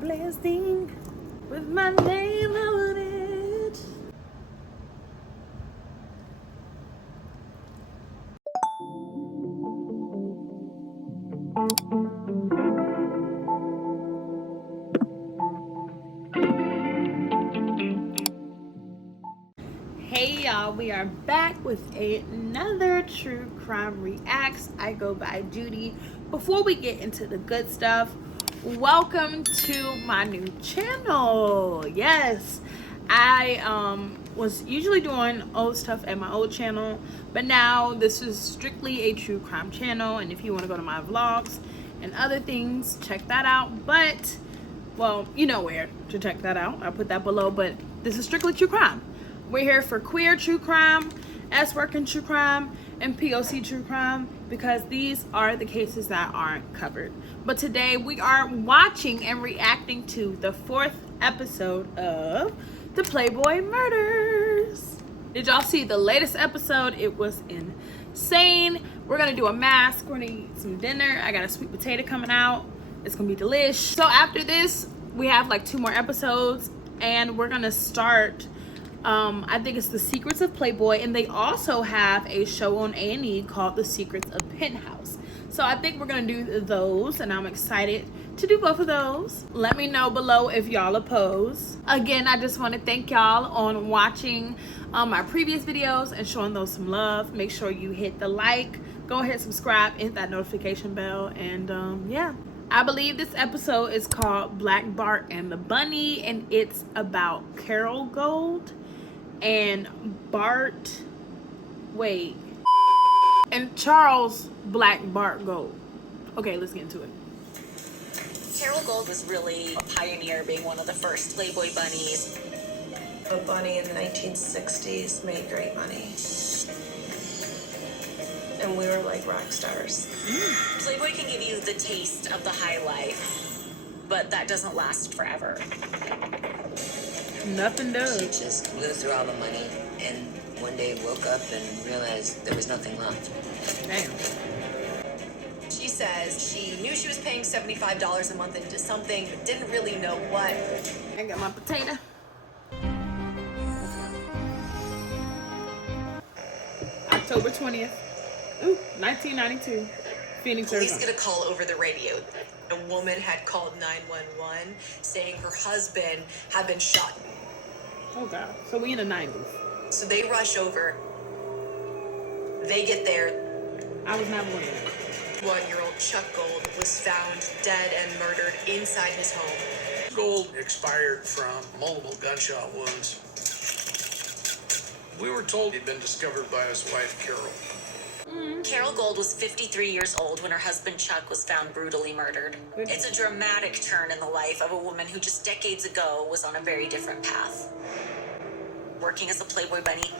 blessing with my name on it. Hey y'all, we are back with another true crime reacts. I go by Judy. Before we get into the good stuff, welcome to my new channel. Yes, I was usually doing old stuff at my old channel, but now this is strictly a true crime channel, and if you want to go to my vlogs and other things, check that out. But well, you know where to check that out. I'll put that below, but this is strictly true crime. We're here for queer true crime, S-working true crime, and POC true crime, because these are the cases that aren't covered. But today we are watching and reacting to the 4th episode of the Playboy Murders. Did y'all see the latest episode? It was insane. We're gonna do a mask, we're gonna eat some dinner. I got a sweet potato coming out. It's gonna be delish. So after this, we have like 2 more episodes, and we're gonna start I think it's The Secrets of Playboy, and they also have a show on A&E called The Secrets of Penthouse. So I think we're gonna do those, and I'm excited to do both of those. Let me know below if y'all oppose. Again, I just want to thank y'all on watching my previous videos and showing those some love. Make sure you hit the like, go ahead, subscribe, hit that notification bell, and yeah. I believe this episode is called Black Bart and the Bunny, and it's about Carol Gold and Bart, and Charles Black Bart Gold. Okay, let's get into it. Carol Gold was really a pioneer, being one of the first Playboy bunnies. A bunny in the 1960s made great money. And we were like rock stars. Playboy can give you the taste of the high life, but that doesn't last forever. Nothing does. She just blew through all the money and one day woke up and realized there was nothing left. Damn. She says she knew she was paying $75 a month into something, but didn't really know what. I got my potato. October 20th. Ooh, 1992. Phoenix, Police Arizona. get a call over the radio. A woman had called 911 saying her husband had been shot. Oh God. So we in the 90s. So they rush over. They get there. I was not born yet. 1-year-old Chuck Gold was found dead and murdered inside his home. Gold expired from multiple gunshot wounds. We were told he'd been discovered by his wife, Carol. Carol Gold was 53 years old when her husband Chuck was found brutally murdered. It's a dramatic turn in the life of a woman who just decades ago was on a very different path. Working as a Playboy bunny,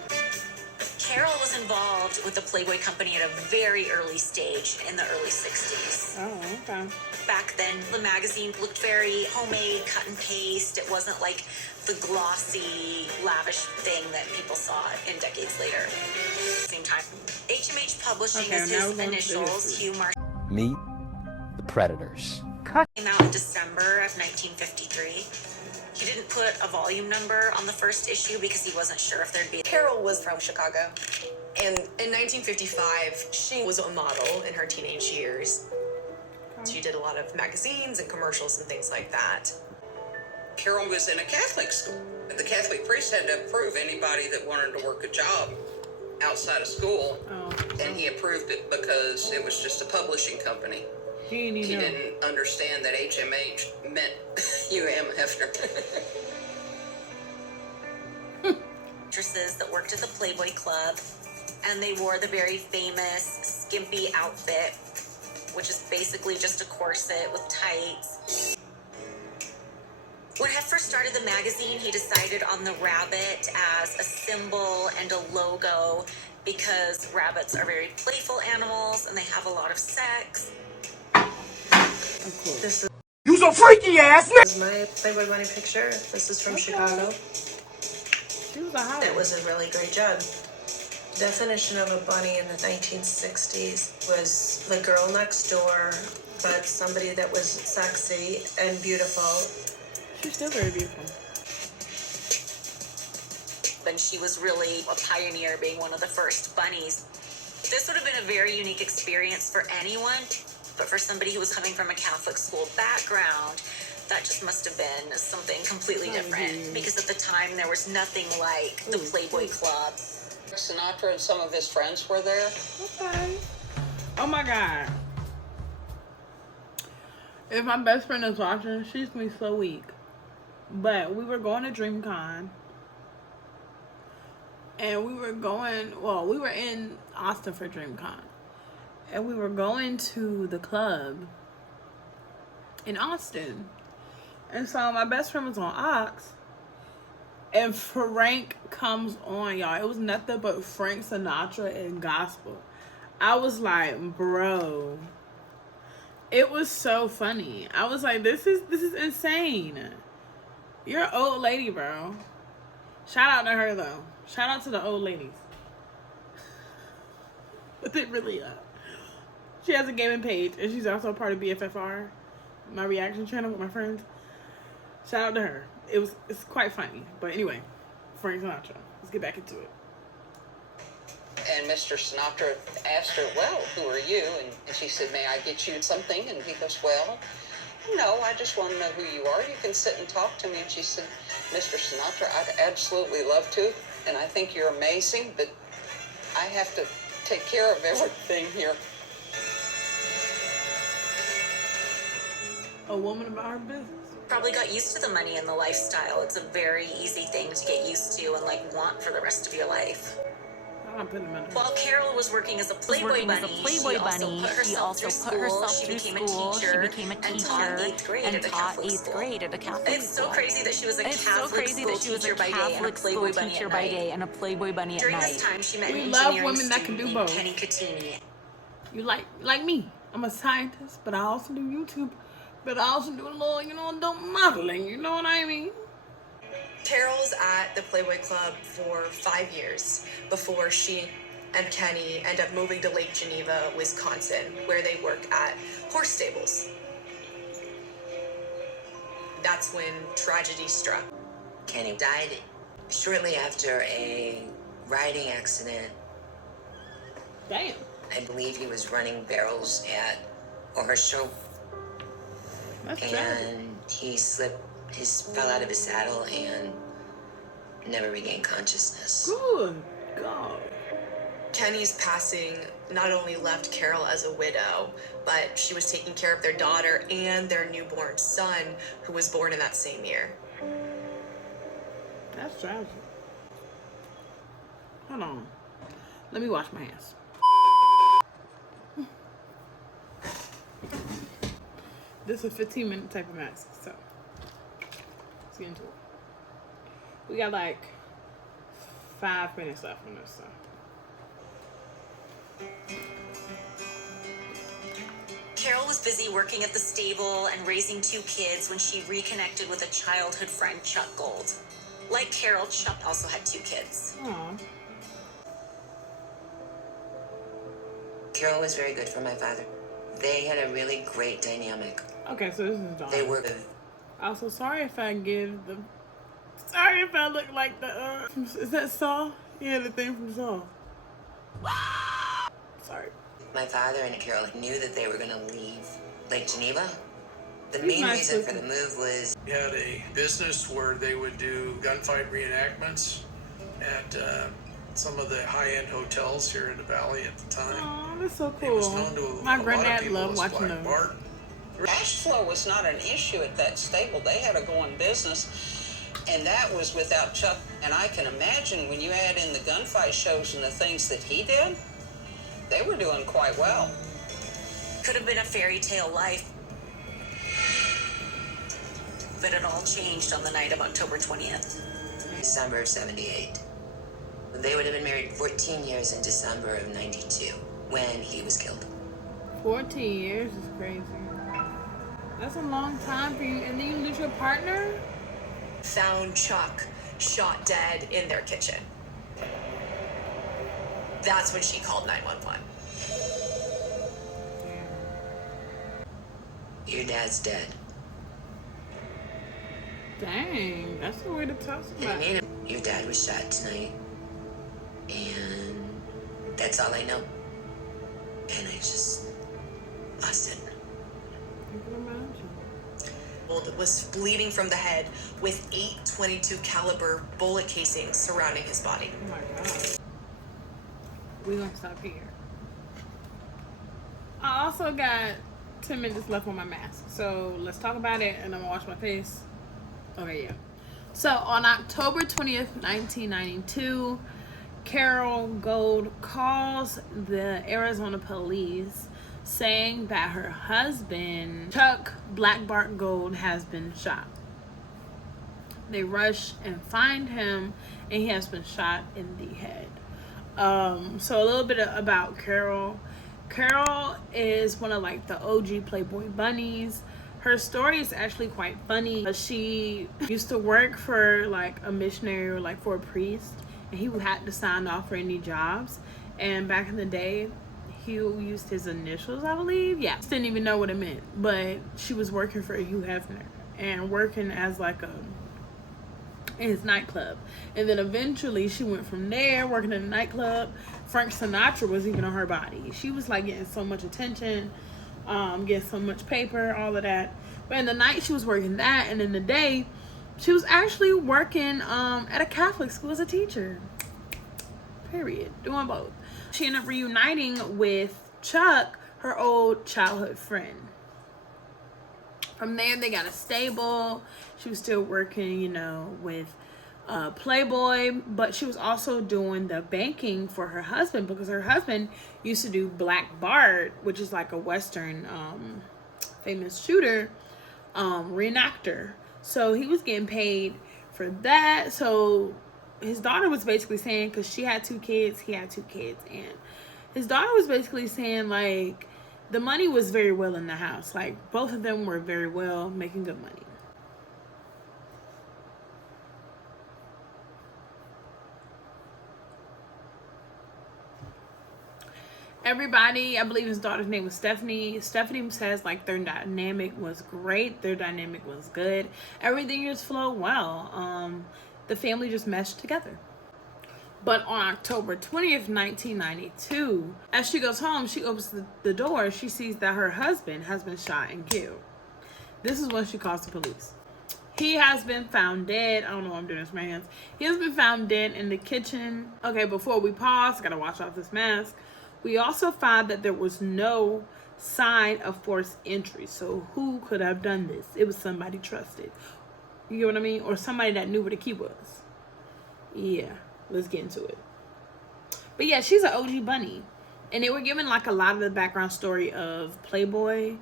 Carol was involved with the Playboy company at a very early stage in the early 60s. Oh, okay. Back then, the magazine looked very homemade, cut and paste. It wasn't like the glossy, lavish thing that people saw in decades later. Same time, HMH Publishing is his initials. Hugh Marshall Meet the Predators. came out in December of 1953. He didn't put a volume number on the first issue because he wasn't sure if there'd be. Carol was from Chicago. And in 1955, she was a model in her teenage years. She did a lot of magazines and commercials and things like that. Carol was in a Catholic school. The Catholic priest had to approve anybody that wanted to work a job outside of school, and he approved it because it was just a publishing company. He didn't understand that HMH meant UM Hefner. Actresses that worked at the Playboy Club, and they wore the very famous skimpy outfit, which is basically just a corset with tights. When Hef started the magazine, he decided on the rabbit as a symbol and a logo because rabbits are very playful animals and they have a lot of sex. This is You so freaky ass my Playboy bunny picture. This is from Chicago. She was a hot. It was a really great job. Definition of a bunny in the 1960s was the girl next door, but somebody that was sexy and beautiful. She's still very beautiful. And she was really a pioneer, being one of the first bunnies. This would have been a very unique experience for anyone, but for somebody who was coming from a Catholic school background, that just must have been something completely different. Because at the time, there was nothing like the Playboy Club. Sinatra and some of his friends were there. Okay. Oh my God. If my best friend is watching, she's gonna be so weak. But we were going to DreamCon. And we were in Austin for DreamCon. And we were going to the club in Austin. And so my best friend was on Ox. And Frank comes on, y'all. It was nothing but Frank Sinatra and gospel. I was like, bro. It was so funny. I was like, this is insane. You're an old lady, bro. Shout out to her, though. Shout out to the old ladies. But they really are. She has a gaming page, and she's also part of BFFR, my reaction channel with my friends. Shout out to her. It's quite funny. But anyway, Frank Sinatra. Let's get back into it. And Mr. Sinatra asked her, well, who are you? And she said, may I get you something? And he goes, well, no, I just want to know who you are. You can sit and talk to me. And she said, Mr. Sinatra, I'd absolutely love to. And I think you're amazing, but I have to take care of everything here. A woman about her business. Probably got used to the money and the lifestyle. It's a very easy thing to get used to and want for the rest of your life. While Carol was working as a Playboy bunny, she also put herself through school. She became a teacher and taught 8th grade at a Catholic school. It's so crazy that she was a Catholic school teacher by day and a Playboy bunny at night. During this time, she met an engineering student named Kenny Catini. You like me. I'm a scientist, but I also do YouTube. But I also do a little, adult modeling. You know what I mean? Carol was at the Playboy Club for 5 years before she and Kenny end up moving to Lake Geneva, Wisconsin, where they work at horse stables. That's when tragedy struck. Kenny died shortly after a riding accident. Damn. I believe he was running barrels at a horse show. That's tragic. And he fell out of his saddle and never regained consciousness. Good God. Kenny's passing not only left Carol as a widow, but she was taking care of their daughter and their newborn son, who was born in that same year. That's tragic. Hold on. Let me wash my hands. This is a 15-minute type of mask, so let's get into it. We got 5 minutes left on this, so. Carol was busy working at the stable and raising 2 kids when she reconnected with a childhood friend, Chuck Gold. Like Carol, Chuck also had 2 kids. Aww. Carol was very good for my father. They had a really great dynamic. Okay, so this is Dawn. They were. Also, sorry if I look like the, is that Saw? Yeah, the thing from Saw. Sorry. My father and Carol knew that they were going to leave Lake Geneva. The main reason for the move was... We had a business where they would do gunfight reenactments at some of the high-end hotels here in the valley at the time. Aw, that's so It was cool. known to My a lot of granddad people loved as watching Black those. Bart. Cash flow was not an issue at that stable. They had a going business, and that was without Chuck. And I can imagine when you add in the gunfight shows and the things that he did, they were doing quite well. Could have been a fairy tale life, but it all changed on the night of October 20th. December of 78. They would have been married 14 years in December of 92 when he was killed. 14 years is crazy. That's a long time for you. And then you lose your partner? Found Chuck shot dead in their kitchen. That's when she called 911. Your dad's dead. Dang, that's the way to talk about it. Your dad was shot tonight. And that's all I know. And I just lost it. I can imagine. Was bleeding from the head with 8.22 caliber bullet casings surrounding his body. Oh my God. We're gonna stop here. I also got 10 minutes left on my mask, so let's talk about it, and I'm gonna wash my face. Okay, yeah. So on October 20th, 1992, Carol Gold calls the Arizona police saying that her husband, Chuck Black Bart Gold, has been shot. They rush and find him, and he has been shot in the head. So a little bit about Carol. Carol is one of like the OG Playboy bunnies. Her story is actually quite funny. She used to work for like a missionary or like for a priest, and he had to sign off for any jobs. And back in the day, he used his initials, I believe. Yeah, didn't even know what it meant, but she was working for Hugh Hefner and working as like in his nightclub. And then eventually she went from there working in a nightclub. Frank Sinatra was even on her body. She was like getting so much attention, getting so much paper, all of that. But in the night she was working that, and in the day she was actually working at a Catholic school as a teacher. Period. Doing both. She ended up reuniting with Chuck, her old childhood friend. From there, they got a stable. She was still working, you know, with Playboy, but she was also doing the banking for her husband, because her husband used to do Black Bart, which is like a Western famous shooter, reenactor. So he was getting paid for that. So his daughter was basically saying, because she had 2 kids, he had 2 kids, and his daughter was basically saying like the money was very well in the house. Like both of them were very well, making good money. Everybody, I believe his daughter's name was Stephanie. Stephanie says like their dynamic was great. Their dynamic was good. Everything just flowed well. The family just meshed together. But on October 20th, 1992, as she goes home, she opens the door. She sees that her husband has been shot and killed. This is when she calls the police. He has been found dead. I don't know what I'm doing with my hands. He has been found dead in the kitchen. Okay, before we pause, I gotta wash off this mask. We also found that there was no sign of forced entry. So who could have done this? It was somebody trusted. You get what I mean? Or somebody that knew where the key was. Yeah, let's get into it. But yeah, she's an OG bunny. And they were given like a lot of the background story of Playboy.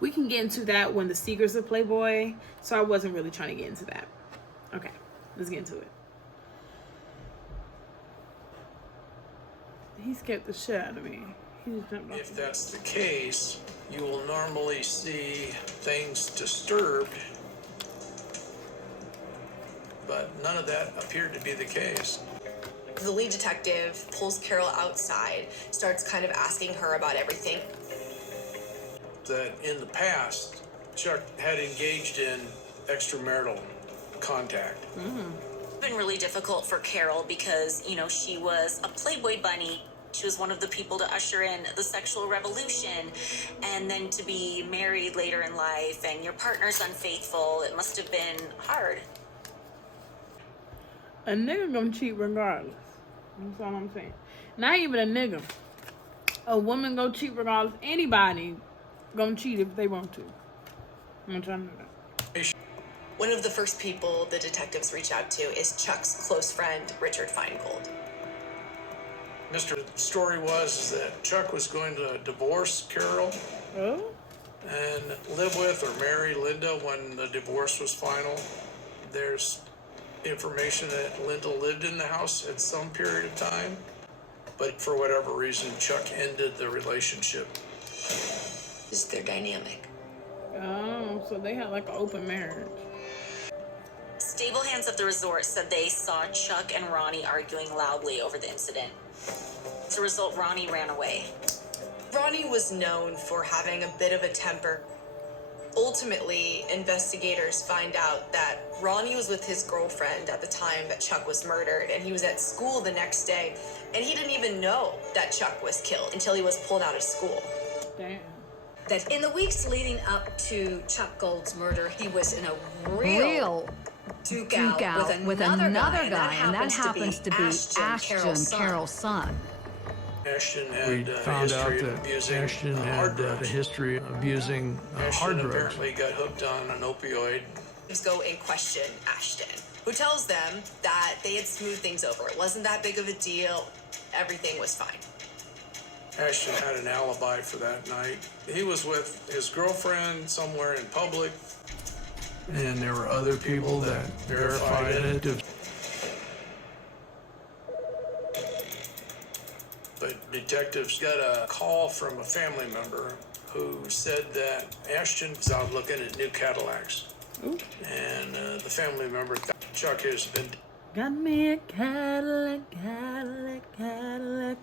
We can get into that when the secrets of Playboy. So I wasn't really trying to get into that. Okay, let's get into it. He scared the shit out of me. If that's the case, you will normally see things disturbed, but none of that appeared to be the case. The lead detective pulls Carol outside, starts kind of asking her about everything. That in the past, Chuck had engaged in extramarital contact. It's been really difficult for Carol because, you know, she was a Playboy bunny. She was one of the people to usher in the sexual revolution, and then to be married later in life and your partner's unfaithful. It must have been hard. A nigga gonna cheat regardless. That's all I'm saying. Not even a nigga. A woman gonna cheat regardless. Anybody gonna cheat if they want to. I'm trying to do that. One of the first people the detectives reach out to is Chuck's close friend, Richard Feingold. Mr. Story was that Chuck was going to divorce Carol and live with or marry Linda when the divorce was final. There's information that Linda lived in the house at some period of time, but for whatever reason, Chuck ended the relationship. Is their dynamic. Oh, so they had like an open marriage. Stable hands of the resort said they saw Chuck and Ronnie arguing loudly over the incident. As a result, Ronnie ran away. Ronnie was known for having a bit of a temper. Ultimately, investigators find out that Ronnie was with his girlfriend at the time that Chuck was murdered, and he was at school the next day, and he didn't even know that Chuck was killed until he was pulled out of school. Damn. That in the weeks leading up to Chuck Gold's murder, he was in a real duke out with another guy, and that happens to be Ashton, Carol's son. Ashton had We found out history of that abusing Ashton hard had drugs. a history of abusing hard Ashton drugs. apparently got hooked on an opioid. Go and question Ashton, who tells them that they had smoothed things over. It wasn't that big of a deal. Everything was fine. Ashton had an alibi for that night. He was with his girlfriend somewhere in public. And there were other people that verified it. But detectives got a call from a family member who said that Ashton was out looking at new Cadillacs. Ooh. And the family member thought Chuck has been. Got me a Cadillac, Cadillac, Cadillac.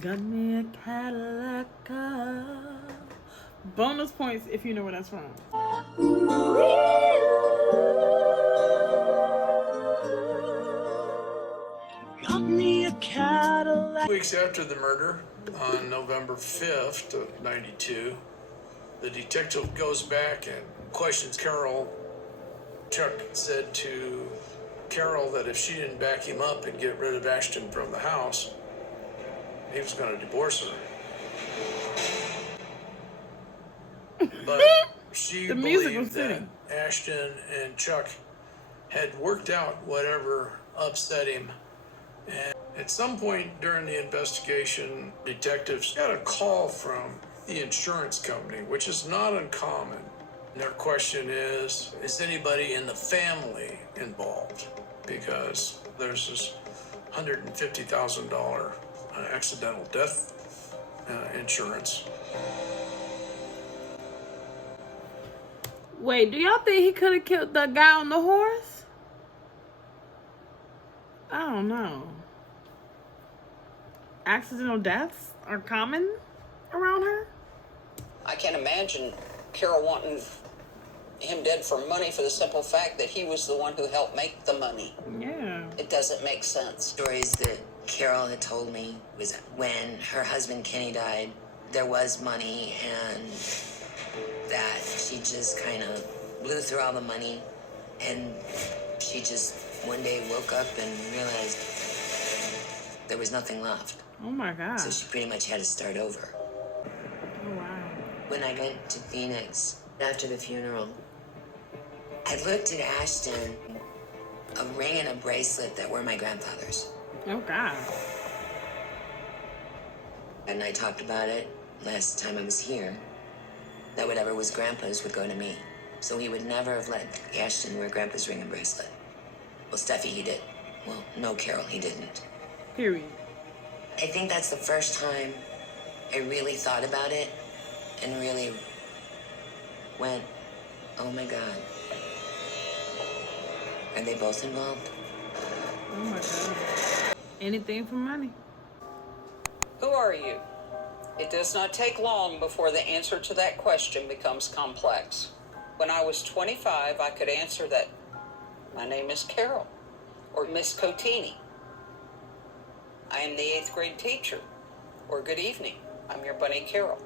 Got me a Cadillac car. Bonus points if you know where that's from. Got me a Cadillac. Weeks after the murder, on November 5th of 92, the detective goes back and questions Carol. Chuck said to Carol that if she didn't back him up and get rid of Ashton from the house, he was going to divorce her. But she The music was believed that sitting. Ashton and Chuck had worked out whatever upset him. And at some point during the investigation, detectives got a call from the insurance company, which is not uncommon. Their question is anybody in the family involved? Because there's this $150,000 accidental death insurance. Wait, do y'all think he could have killed the guy on the horse? I don't know. Accidental deaths are common around her? I can't imagine Carol wanting him dead for money for the simple fact that he was the one who helped make the money. Yeah. It doesn't make sense. Stories that Carol had told me was when her husband Kenny died, there was money, and that she just kind of blew through all the money, and she just one day woke up and realized there was nothing left. Oh my God. So she pretty much had to start over. Oh wow. When I went to Phoenix after the funeral, I looked at Ashton, a ring and a bracelet that were my grandfather's. Oh God. And I talked about it last time I was here, that whatever was Grandpa's would go to me. So he would never have let Ashton wear Grandpa's ring and bracelet. Well, Steffi, he did. Well, no, Carol, he didn't. Period. I think that's the first time I really thought about it and really went, oh my God. Are they both involved? Oh my God. Anything for money. Who are you? It does not take long before the answer to that question becomes complex. When I was 25, I could answer that my name is Carol or Miss Cotini. I am the 8th grade teacher. Or good evening, I'm your bunny Carol.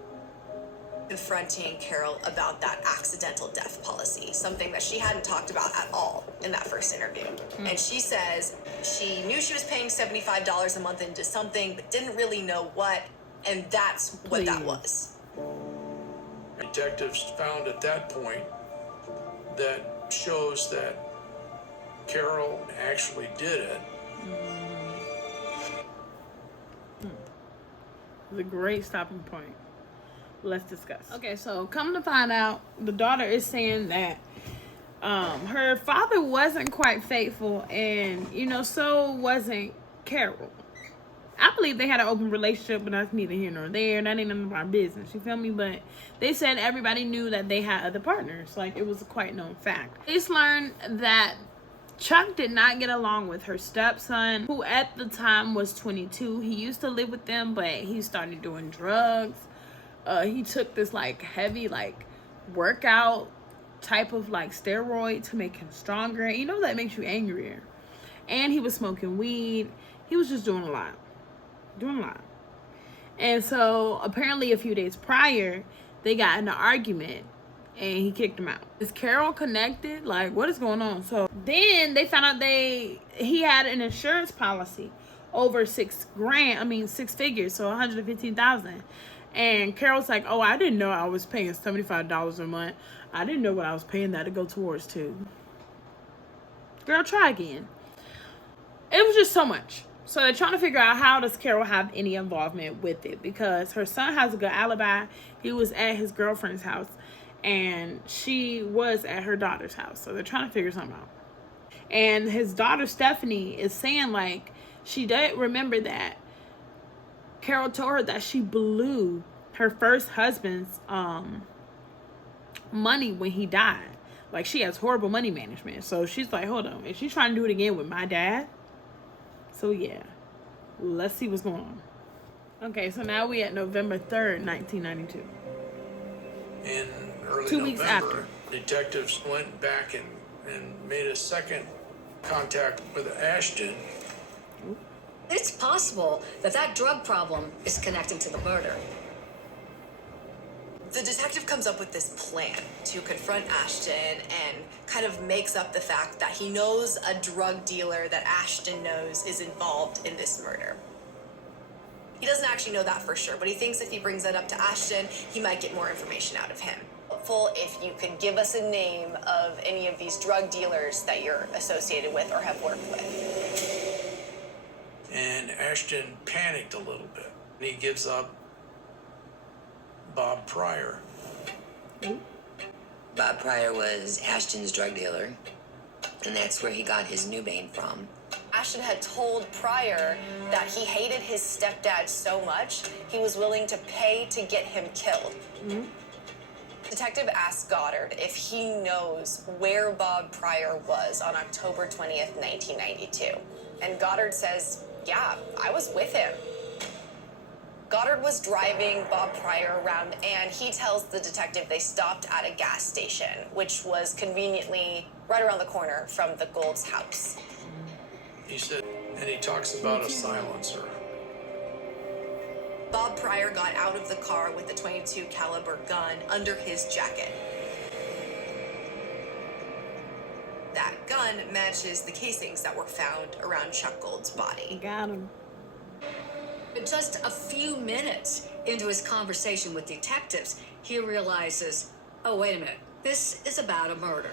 Confronting Carol about that accidental death policy, something that she hadn't talked about at all in that first interview. And she says she knew she was paying $75 a month into something, but didn't really know what, and that's what that was. Detectives found at that point that shows that Carol actually did it. It's a great stopping point. Let's discuss. Okay, so come to find out, the daughter is saying that her father wasn't quite faithful, and so wasn't Carol. I believe they had an open relationship, but that's neither here nor there. That ain't none of our business. You feel me? But they said everybody knew that they had other partners. Like, it was a quite known fact. They just learned that Chuck did not get along with her stepson, who at the time was 22. He used to live with them, but he started doing drugs. He took this like heavy like workout type of like steroid to make him stronger. You know that makes you angrier. And he was smoking weed. He was just doing a lot. And so apparently a few days prior, they got in an argument and he kicked him out. Is Carol connected? Like, what is going on? So then they found out he had an insurance policy over six figures, so 115,000. And Carol's like, oh, I didn't know I was paying $75 a month. I didn't know what I was paying that to go towards too. Girl, try again. It was just so much. So they're trying to figure out, how does Carol have any involvement with it? Because her son has a good alibi. He was at his girlfriend's house and she was at her daughter's house. So they're trying to figure something out. And his daughter Stephanie is saying like she did remember that Carol told her that she blew her first husband's money when he died. Like, she has horrible money management. So she's like, hold on, is she trying to do it again with my dad? So yeah, let's see what's going on. Okay, so now we at November 3rd, 1992. In early 2 weeks November, after. detectives went back and made a second contact with Ashton. It's possible that drug problem is connecting to the murder. The detective comes up with this plan to confront Ashton and kind of makes up the fact that he knows a drug dealer that Ashton knows is involved in this murder. He doesn't actually know that for sure, but he thinks if he brings that up to Ashton, he might get more information out of him. Helpful if you could give us a name of any of these drug dealers that you're associated with or have worked with. And Ashton panicked a little bit. He gives up Bob Pryor. Bob Pryor was Ashton's drug dealer, and that's where he got his new bane from. Ashton had told Pryor that he hated his stepdad so much, he was willing to pay to get him killed. Detective asked Goddard if he knows where Bob Pryor was on October 20th, 1992. And Goddard says, yeah, I was with him. Goddard was driving Bob Pryor around, and he tells the detective they stopped at a gas station, which was conveniently right around the corner from the Gold's house. He said, and he talks about a silencer. Bob Pryor got out of the car with the .22 caliber gun under his jacket. That gun matches the casings that were found around Chuck Gold's body. Got him. But just a few minutes into his conversation with detectives, he realizes, oh, wait a minute, this is about a murder.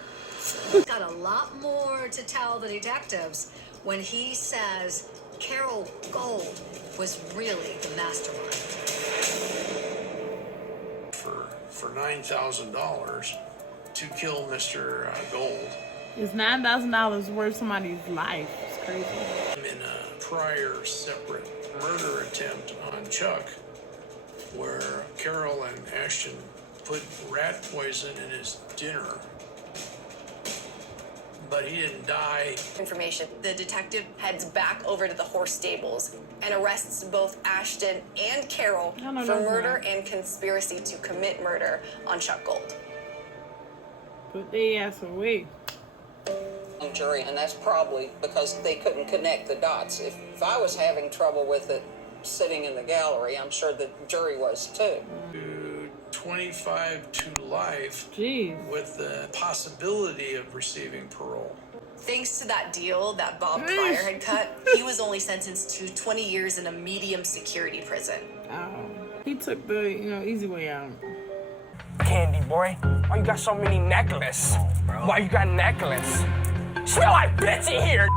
He's got a lot more to tell the detectives when he says Carol Gold was really the mastermind. For $9,000 to kill Mr. Gold. Is $9,000 worth somebody's life? It's crazy. In a prior separate murder attempt on Chuck, where Carol and Ashton put rat poison in his dinner, but he didn't die. Information. The detective heads back over to the horse stables and arrests both Ashton and Carol for murder and conspiracy to commit murder on Chuck Gold. Put their ass away. Jury, and that's probably because they couldn't connect the dots. If I was having trouble with it sitting in the gallery, I'm sure the jury was too. 25 to life. Jeez. With the possibility of receiving parole. Thanks to that deal that Bob Pryor had cut, he was only sentenced to 20 years in a medium security prison. Oh, he took the easy way out. Candy boy, why you got so many necklaces? Why you got necklace? Smell like bitch in here.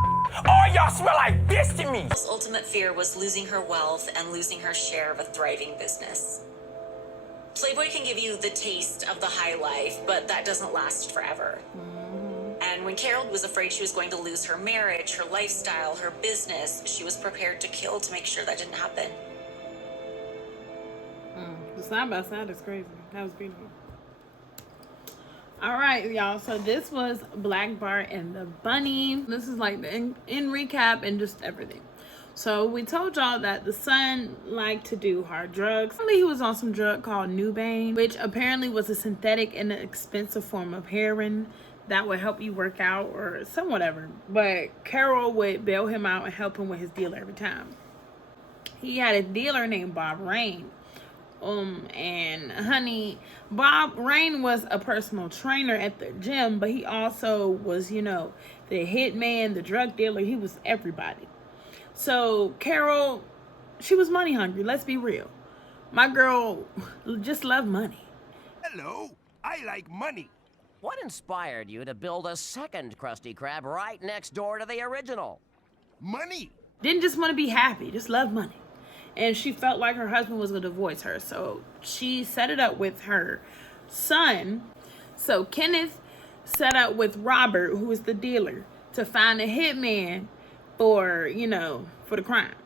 All y'all smell like bitch to me. Carol's ultimate fear was losing her wealth and losing her share of a thriving business. Playboy can give you the taste of the high life, but that doesn't last forever. And when Carol was afraid she was going to lose her marriage, her lifestyle, her business, she was prepared to kill to make sure that didn't happen. The side by side is crazy. That was beautiful. All right, y'all. So this was Black Bart and the Bunny. This is like the in recap and just everything. So we told y'all that the son liked to do hard drugs. He was on some drug called Nubane, which apparently was a synthetic and an expensive form of heroin that would help you work out or some whatever. But Carol would bail him out and help him with his dealer every time. He had a dealer named Bob Rain. And honey, Bob Rain was a personal trainer at the gym, but he also was, you know, the hitman, the drug dealer. He was everybody. So Carol, she was money hungry. Let's be real. My girl just loved money. Hello, I like money. What inspired you to build a second Krusty Krab right next door to the original? Money. Didn't just want to be happy, just loved money. And she felt like her husband was going to divorce her. So she set it up with her son. So Kenneth set up with Robert, who was the dealer, to find a hitman for, you know, for the crime.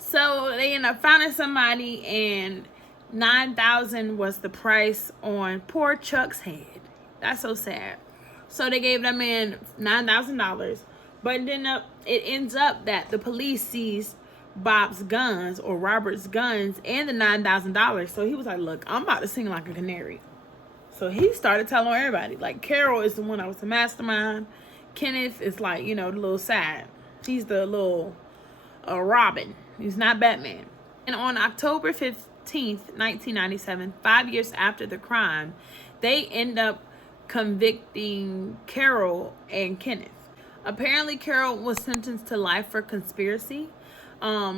So they ended up finding somebody, and $9,000 was the price on poor Chuck's head. That's so sad. So they gave that man $9,000. But then it ends up that the police seized Bob's guns or Robert's guns and the $9,000. So he was like, look, I'm about to sing like a canary. So he started telling everybody, like, Carol is the one that was the mastermind. Kenneth is like, you know, the little side. He's the little Robin. He's not Batman. And on October 15th, 1997, 5 years after the crime, they end up convicting Carol and Kenneth. Apparently, Carol was sentenced to life for conspiracy.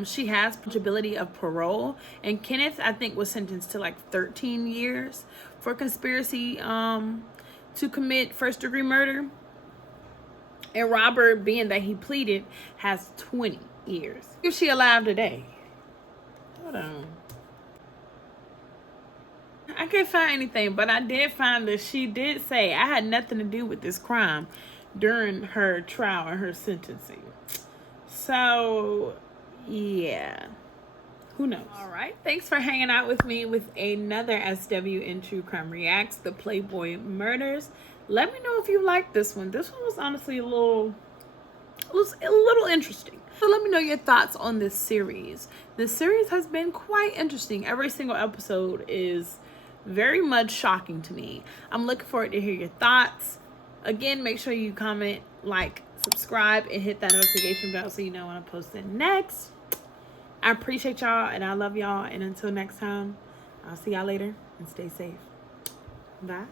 She has possibility of parole, and Kenneth, I think, was sentenced to like 13 years for conspiracy to commit first-degree murder. And Robert, being that he pleaded, has 20 years. Is she alive today? Hold on. I can't find anything, but I did find that she did say, I had nothing to do with this crime during her trial and her sentencing. So, yeah. Who knows? All right. Thanks for hanging out with me with another SW in True Crime Reacts, the Playboy Murders. Let me know if you like this one. This one was honestly a little interesting. So let me know your thoughts on this series. This series has been quite interesting. Every single episode is very much shocking to me. I'm looking forward to hear your thoughts. Again, make sure you comment, like, subscribe, and hit that notification bell so you know when I'm posting next. I appreciate y'all, and I love y'all. And until next time, I'll see y'all later, and stay safe. Bye.